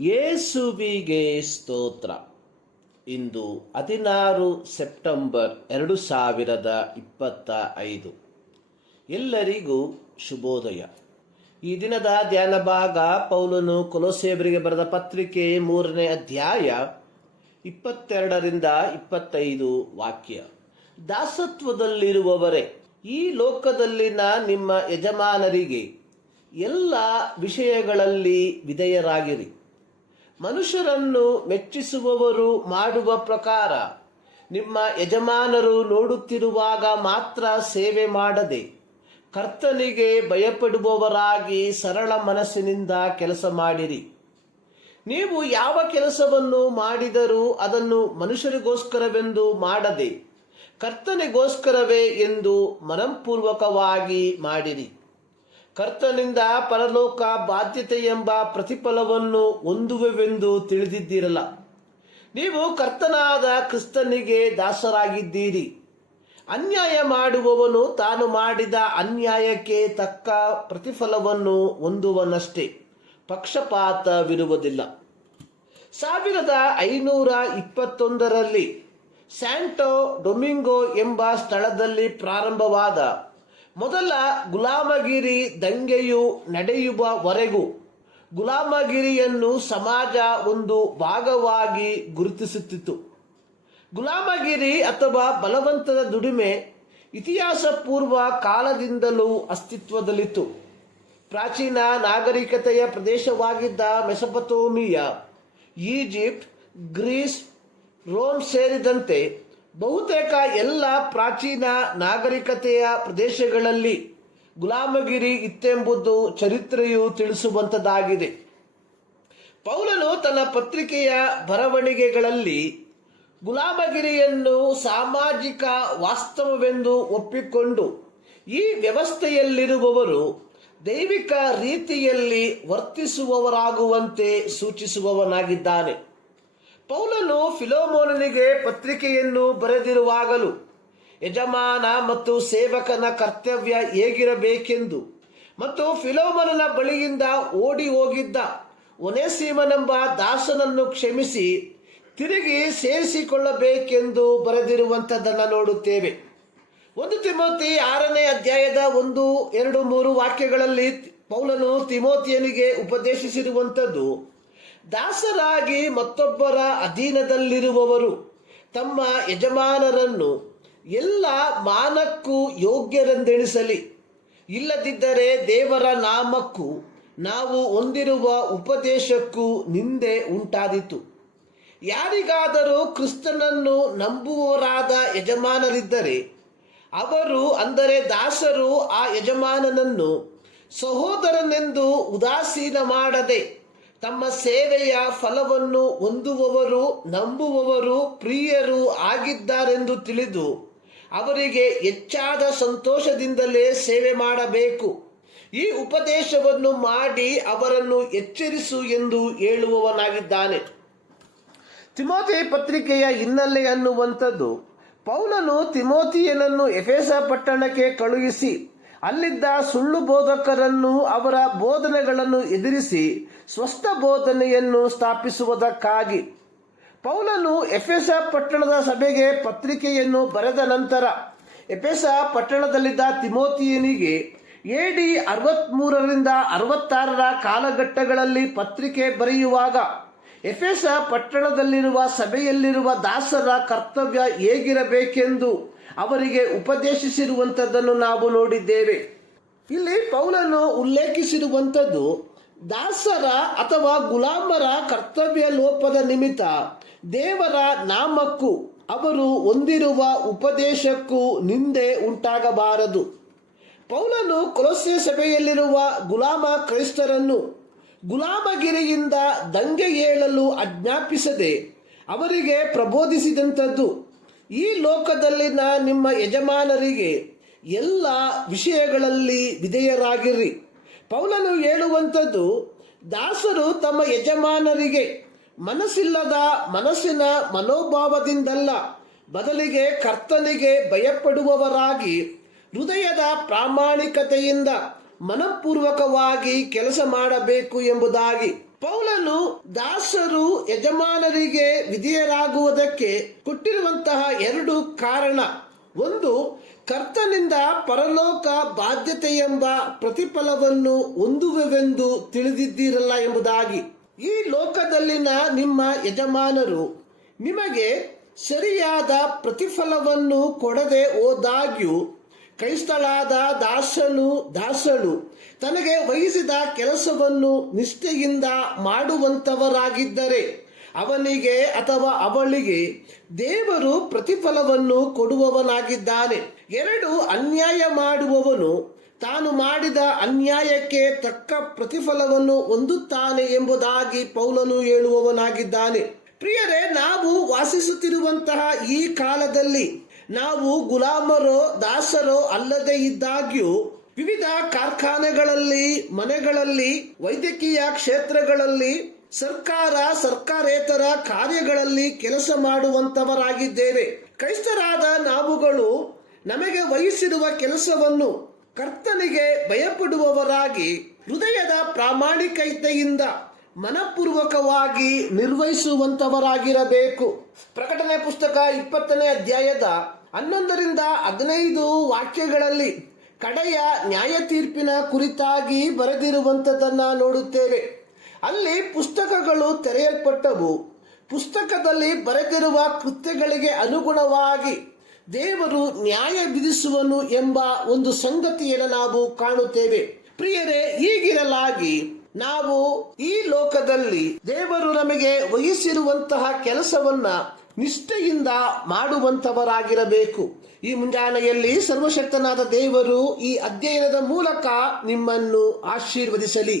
ಯೇಸುವಿಗೆ ಸ್ತೋತ್ರ. ಇಂದು ಹದಿನಾರು ಸೆಪ್ಟೆಂಬರ್ ಎರಡು ಸಾವಿರದ ಇಪ್ಪತ್ತ ಐದು. ಎಲ್ಲರಿಗೂ ಶುಭೋದಯ. ಈ ದಿನದ ಧ್ಯಾನ ಭಾಗ ಪೌಲನು ಕೊಲೋಸೇಬರಿಗೆ ಬರೆದ ಪತ್ರಿಕೆ ಮೂರನೇ ಅಧ್ಯಾಯ ಇಪ್ಪತ್ತೆರಡರಿಂದ ಇಪ್ಪತ್ತೈದು ವಾಕ್ಯ. ದಾಸತ್ವದಲ್ಲಿರುವವರೇ, ಈ ಲೋಕದಲ್ಲಿನ ನಿಮ್ಮ ಯಜಮಾನರಿಗೆ ಎಲ್ಲ ವಿಷಯಗಳಲ್ಲಿ ವಿಧೇಯರಾಗಿರಿ. ಮನುಷ್ಯರನ್ನು ಮೆಚ್ಚಿಸುವವರು ಮಾಡುವ ಪ್ರಕಾರ, ನಿಮ್ಮ ಯಜಮಾನರು ನೋಡುತ್ತಿರುವಾಗ ಮಾತ್ರ ಸೇವೆ ಮಾಡದೆ, ಕರ್ತನಿಗೆ ಭಯಪಡುವವರಾಗಿ ಸರಳ ಮನಸ್ಸಿನಿಂದ ಕೆಲಸ ಮಾಡಿರಿ. ನೀವು ಯಾವ ಕೆಲಸವನ್ನು ಮಾಡಿದರೂ ಅದನ್ನು ಮನುಷ್ಯರಿಗೋಸ್ಕರವೆಂದು ಮಾಡದೆ, ಕರ್ತನಿಗೋಸ್ಕರವೇ ಎಂದು ಮನಪೂರ್ವಕವಾಗಿ ಮಾಡಿರಿ. ಕರ್ತನಿಂದ ಪರಲೋಕ ಬಾಧ್ಯತೆ ಎಂಬ ಪ್ರತಿಫಲವನ್ನು ಹೊಂದುವೆವೆಂದು ತಿಳಿದಿದ್ದೀರಲ್ಲ. ನೀವು ಕರ್ತನಾದ ಕ್ರಿಸ್ತನಿಗೆ ದಾಸರಾಗಿದ್ದೀರಿ. ಅನ್ಯಾಯ ಮಾಡುವವನು ತಾನು ಮಾಡಿದ ಅನ್ಯಾಯಕ್ಕೆ ತಕ್ಕ ಪ್ರತಿಫಲವನ್ನು ಹೊಂದುವನಷ್ಟೇ. ಪಕ್ಷಪಾತವಿರುವುದಿಲ್ಲ. ಸಾವಿರದ ಐನೂರ ಇಪ್ಪತ್ತೊಂದರಲ್ಲಿ ಸ್ಯಾಂಟೋ ಡೊಮಿಂಗೋ ಎಂಬ ಸ್ಥಳದಲ್ಲಿ ಪ್ರಾರಂಭವಾದ ಮೊದಲ ಗುಲಾಮಗಿರಿ ದಂಗೆಯು ನಡೆಯುವವರೆಗೂ ಗುಲಾಮಗಿರಿಯನ್ನು ಸಮಾಜ ಒಂದು ಭಾಗವಾಗಿ ಗುರುತಿಸುತ್ತಿತ್ತು. ಗುಲಾಮಗಿರಿ ಅಥವಾ ಬಲವಂತದ ದುಡಿಮೆ ಇತಿಹಾಸ ಪೂರ್ವ ಕಾಲದಿಂದಲೂ ಅಸ್ತಿತ್ವದಲ್ಲಿತ್ತು. ಪ್ರಾಚೀನ ನಾಗರಿಕತೆಯ ಪ್ರದೇಶವಾಗಿದ್ದ ಮೆಸಪತೋಮಿಯಾ ಈಜಿಪ್ಟ್, ಗ್ರೀಸ್, ರೋಮ್ ಸೇರಿದಂತೆ ಬಹುತೇಕ ಎಲ್ಲ ಪ್ರಾಚೀನ ನಾಗರಿಕತೆಯ ಪ್ರದೇಶಗಳಲ್ಲಿ ಗುಲಾಮಗಿರಿ ಇತ್ತೆಂಬುದು ಚರಿತ್ರೆಯು ತಿಳಿಸುವಂಥದ್ದಾಗಿದೆ ಪೌಲನು ತನ್ನ ಪತ್ರಿಕೆಯ ಬರವಣಿಗೆಗಳಲ್ಲಿ ಗುಲಾಮಗಿರಿಯನ್ನು ಸಾಮಾಜಿಕ ವಾಸ್ತವವೆಂದು ಒಪ್ಪಿಕೊಂಡು ಈ ವ್ಯವಸ್ಥೆಯಲ್ಲಿರುವವರು ದೈವಿಕ ರೀತಿಯಲ್ಲಿ ವರ್ತಿಸುವವರಾಗುವಂತೆ ಸೂಚಿಸುವವನಾಗಿದ್ದಾನೆ. ಪೌಲನು ಫಿಲೋಮೋನನಿಗೆ ಪತ್ರಿಕೆಯನ್ನು ಬರೆದಿರುವಾಗಲೂ ಯಜಮಾನ ಮತ್ತು ಸೇವಕನ ಕರ್ತವ್ಯ ಹೇಗಿರಬೇಕೆಂದು ಮತ್ತು ಫಿಲೋಮನನ ಬಳಿಯಿಂದ ಓಡಿ ಹೋಗಿದ್ದ ಒನೇಸೀಮನೆಂಬ ದಾಸನನ್ನು ಕ್ಷಮಿಸಿ ತಿರುಗಿ ಸೇರಿಸಿಕೊಳ್ಳಬೇಕೆಂದು ಬರೆದಿರುವಂಥದ್ದನ್ನು ನೋಡುತ್ತೇವೆ. ಒಂದು ತಿಮೋತಿ ಆರನೇ ಅಧ್ಯಾಯದ ಒಂದು, ಎರಡು, ಮೂರು ವಾಕ್ಯಗಳಲ್ಲಿ ಪೌಲನು ತಿಮೋತಿಯನಿಗೆ ಉಪದೇಶಿಸಿರುವಂಥದ್ದು ದಾಸರಾಗಿ ಮತ್ತೊಬ್ಬರ ಅಧೀನದಲ್ಲಿರುವವರು ತಮ್ಮ ಯಜಮಾನರನ್ನು ಎಲ್ಲ ಮಾನಕ್ಕೂ ಯೋಗ್ಯರೆಂದೆಣಿಸಲಿ. ಇಲ್ಲದಿದ್ದರೆ ದೇವರ ನಾಮಕ್ಕೂ ನಾವು ಹೊಂದಿರುವ ಉಪದೇಶಕ್ಕೂ ನಿಂದೆ ಉಂಟಾದಿತು. ಯಾರಿಗಾದರೂ ಕ್ರಿಸ್ತನನ್ನು ನಂಬುವವರಾದ ಯಜಮಾನರಿದ್ದರೆ ಅವರು ಅಂದರೆ ದಾಸರು ಆ ಯಜಮಾನನನ್ನು ಸಹೋದರನೆಂದು ಉದಾಸೀನ ಮಾಡದೆ ತಮ್ಮ ಸೇವೆಯ ಫಲವನ್ನು ಹೊಂದುವವರು, ನಂಬುವವರು, ಪ್ರಿಯರು ಆಗಿದ್ದಾರೆಂದು ತಿಳಿದು ಅವರಿಗೆ ಹೆಚ್ಚಾದ ಸಂತೋಷದಿಂದಲೇ ಸೇವೆ ಮಾಡಬೇಕು. ಈ ಉಪದೇಶವನ್ನು ಮಾಡಿ ಅವರನ್ನು ಎಚ್ಚರಿಸು ಎಂದು ಹೇಳುವವನಾಗಿದ್ದಾನೆ. ತಿಮೋತಿ ಪತ್ರಿಕೆಯ ಹಿನ್ನೆಲೆ ಅನ್ನುವಂಥದ್ದು, ಪೌಲನು ತಿಮೋತಿಯನನ್ನು ಎಫೆಸ ಪಟ್ಟಣಕ್ಕೆ ಕಳುಹಿಸಿ ಅಲ್ಲಿದ್ದ ಸುಳ್ಳು ಬೋಧಕರನ್ನು ಅವರ ಬೋಧನೆಗಳನ್ನು ಎದುರಿಸಿ ಸ್ವಸ್ಥ ಬೋಧನೆಯನ್ನು ಸ್ಥಾಪಿಸುವುದಕ್ಕಾಗಿ. ಪೌಲನು ಎಫೆಸ ಪಟ್ಟಣದ ಸಭೆಗೆ ಪತ್ರಿಕೆಯನ್ನು ಬರೆದ ನಂತರ ಎಫೆಸ ಪಟ್ಟಣದಲ್ಲಿದ್ದ ತಿಮೋತಿಯನಿಗೆ ಎಡಿ ಅರವತ್ಮೂರರಿಂದ ಅರವತ್ತಾರರ ಕಾಲಘಟ್ಟಗಳಲ್ಲಿ ಪತ್ರಿಕೆ ಬರೆಯುವಾಗ ಎಫೆಸ ಪಟ್ಟಣದಲ್ಲಿರುವ ಸಭೆಯಲ್ಲಿರುವ ದಾಸರ ಕರ್ತವ್ಯ ಹೇಗಿರಬೇಕೆಂದು ಅವರಿಗೆ ಉಪದೇಶಿಸಿರುವಂಥದ್ದನ್ನು ನಾವು ನೋಡಿದ್ದೇವೆ. ಇಲ್ಲಿ ಪೌಲನು ಉಲ್ಲೇಖಿಸಿರುವಂಥದ್ದು ದಾಸರ ಅಥವಾ ಗುಲಾಮರ ಕರ್ತವ್ಯ ಲೋಪದ ನಿಮಿತ್ತ ದೇವರ ನಾಮಕ್ಕೂ ಅವರು ಹೊಂದಿರುವ ಉಪದೇಶಕ್ಕೂ ನಿಂದೆ ಉಂಟಾಗಬಾರದು. ಪೌಲನು ಕೊಲಸ್ಯ ಸಭೆಯಲ್ಲಿರುವ ಗುಲಾಮ ಕ್ರೈಸ್ತರನ್ನು ಗುಲಾಮಗಿರಿಯಿಂದ ದಂಗೆ ಏಳಲು ಆಜ್ಞಾಪಿಸದೆ ಅವರಿಗೆ ಪ್ರಬೋಧಿಸಿದಂಥದ್ದು. ಈ ಲೋಕದಲ್ಲಿನ ನಿಮ್ಮ ಯಜಮಾನರಿಗೆ ಎಲ್ಲ ವಿಷಯಗಳಲ್ಲಿ ವಿಧೇಯರಾಗಿರ್ರಿ. ಪೌಲನು ಹೇಳುವಂಥದ್ದು, ದಾಸರು ತಮ್ಮ ಯಜಮಾನರಿಗೆ ಮನಸ್ಸಿಲ್ಲದ ಮನಸ್ಸಿನ ಮನೋಭಾವದಿಂದಲ್ಲ ಬದಲಿಗೆ ಕರ್ತನಿಗೆ ಭಯಪಡುವವರಾಗಿ, ಹೃದಯದ ಪ್ರಾಮಾಣಿಕತೆಯಿಂದ ಮನಪೂರ್ವಕವಾಗಿ ಕೆಲಸ ಮಾಡಬೇಕು ಎಂಬುದಾಗಿ ಪೌಲನು ದಾಸರು ಯಜಮಾನರಿಗೆ ವಿಧೇಯರಾಗುವುದಕ್ಕೆ ಕೊಟ್ಟಿರುವಂತಹ ಎರಡು ಕಾರಣ. ಒಂದು, ಕರ್ತನಿಂದ ಪರಲೋಕ ಬಾಧ್ಯತೆ ಎಂಬ ಪ್ರತಿಫಲವನ್ನು ಹೊಂದುವೆವೆಂದು ತಿಳಿದಿದ್ದೀರಲ್ಲ ಎಂಬುದಾಗಿ. ಈ ಲೋಕದಲ್ಲಿನ ನಿಮ್ಮ ಯಜಮಾನರು ನಿಮಗೆ ಸರಿಯಾದ ಪ್ರತಿಫಲವನ್ನು ಕೊಡದೆ ಹೋದಾಗ್ಯೂ ಕ್ರೈಸ್ತಳಾದ ದಾಸನು ದಾಸಳು, ತನಗೆ ವಹಿಸಿದ ಕೆಲಸವನ್ನು ನಿಷ್ಠೆಯಿಂದ ಮಾಡುವಂತವರಾಗಿದ್ದರೆ ಅವನಿಗೆ ಅಥವಾ ಅವಳಿಗೆ ದೇವರು ಪ್ರತಿಫಲವನ್ನು ಕೊಡುವವನಾಗಿದ್ದಾನೆ. ಎರಡು ಅನ್ಯಾಯ ಮಾಡುವವನು ತಾನು ಮಾಡಿದ ಅನ್ಯಾಯಕ್ಕೆ ತಕ್ಕ ಪ್ರತಿಫಲವನ್ನು ಹೊಂದುತ್ತಾನೆ ಎಂಬುದಾಗಿ ಪೌಲನು ಹೇಳುವವನಾಗಿದ್ದಾನೆ. ಪ್ರಿಯರೇ, ನಾವು ವಾಸಿಸುತ್ತಿರುವಂತಹ ಈ ಕಾಲದಲ್ಲಿ ನಾವು ಗುಲಾಮರು, ದಾಸರು ಅಲ್ಲದೆ ಇದ್ದಾಗ್ಯೂ ವಿವಿಧ ಕಾರ್ಖಾನೆಗಳಲ್ಲಿ, ಮನೆಗಳಲ್ಲಿ, ವೈದ್ಯಕೀಯ ಕ್ಷೇತ್ರಗಳಲ್ಲಿ, ಸರ್ಕಾರ, ಸರ್ಕಾರೇತರ ಕಾರ್ಯಗಳಲ್ಲಿ ಕೆಲಸ ಮಾಡುವಂತವರಾಗಿದ್ದೇವೆ ಕ್ರೈಸ್ತರಾದ ನಾವುಗಳು ನಮಗೆ ವಹಿಸಿರುವ ಕೆಲಸವನ್ನು ಕರ್ತನಿಗೆ ಭಯಪಡುವವರಾಗಿ, ಹೃದಯದ ಪ್ರಾಮಾಣಿಕತೆಯಿಂದ ಮನಪೂರ್ವಕವಾಗಿ ನಿರ್ವಹಿಸುವಂತವರಾಗಿರಬೇಕು ಪ್ರಕಟಣೆ ಪುಸ್ತಕ ಇಪ್ಪತ್ತನೇ ಅಧ್ಯಾಯದ ಹನ್ನೊಂದರಿಂದ ಹದಿನೈದು ವಾಕ್ಯಗಳಲ್ಲಿ ಕಡೆಯ ನ್ಯಾಯ ತೀರ್ಪಿನ ಕುರಿತಾಗಿ ಬರೆದಿರುವಂಥದ್ದನ್ನು ನೋಡುತ್ತೇವೆ. ಅಲ್ಲಿ ಪುಸ್ತಕಗಳು ತೆರೆಯಲ್ಪಟ್ಟವು. ಪುಸ್ತಕದಲ್ಲಿ ಬರೆದಿರುವ ಕೃತ್ಯಗಳಿಗೆ ಅನುಗುಣವಾಗಿ ದೇವರು ನ್ಯಾಯ ವಿಧಿಸುವನು ಎಂಬ ಒಂದು ಸಂಗತಿಯನ್ನು ನಾವು ಕಾಣುತ್ತೇವೆ. ಪ್ರಿಯರೇ ಈಗಿರಲಾಗಿ ನಾವು ಈ ಲೋಕದಲ್ಲಿ ದೇವರು ನಮಗೆ ವಹಿಸಿರುವಂತಹ ಕೆಲಸವನ್ನ ನಿಷ್ಠೆಯಿಂದ ಮಾಡುವಂಥವರಾಗಿರಬೇಕು. ಈ ಮುಂಜಾನೆಯಲ್ಲಿ ಸರ್ವಶಕ್ತನಾದ ದೇವರು ಈ ಅಧ್ಯಯನದ ಮೂಲಕ ನಿಮ್ಮನ್ನು ಆಶೀರ್ವದಿಸಲಿ.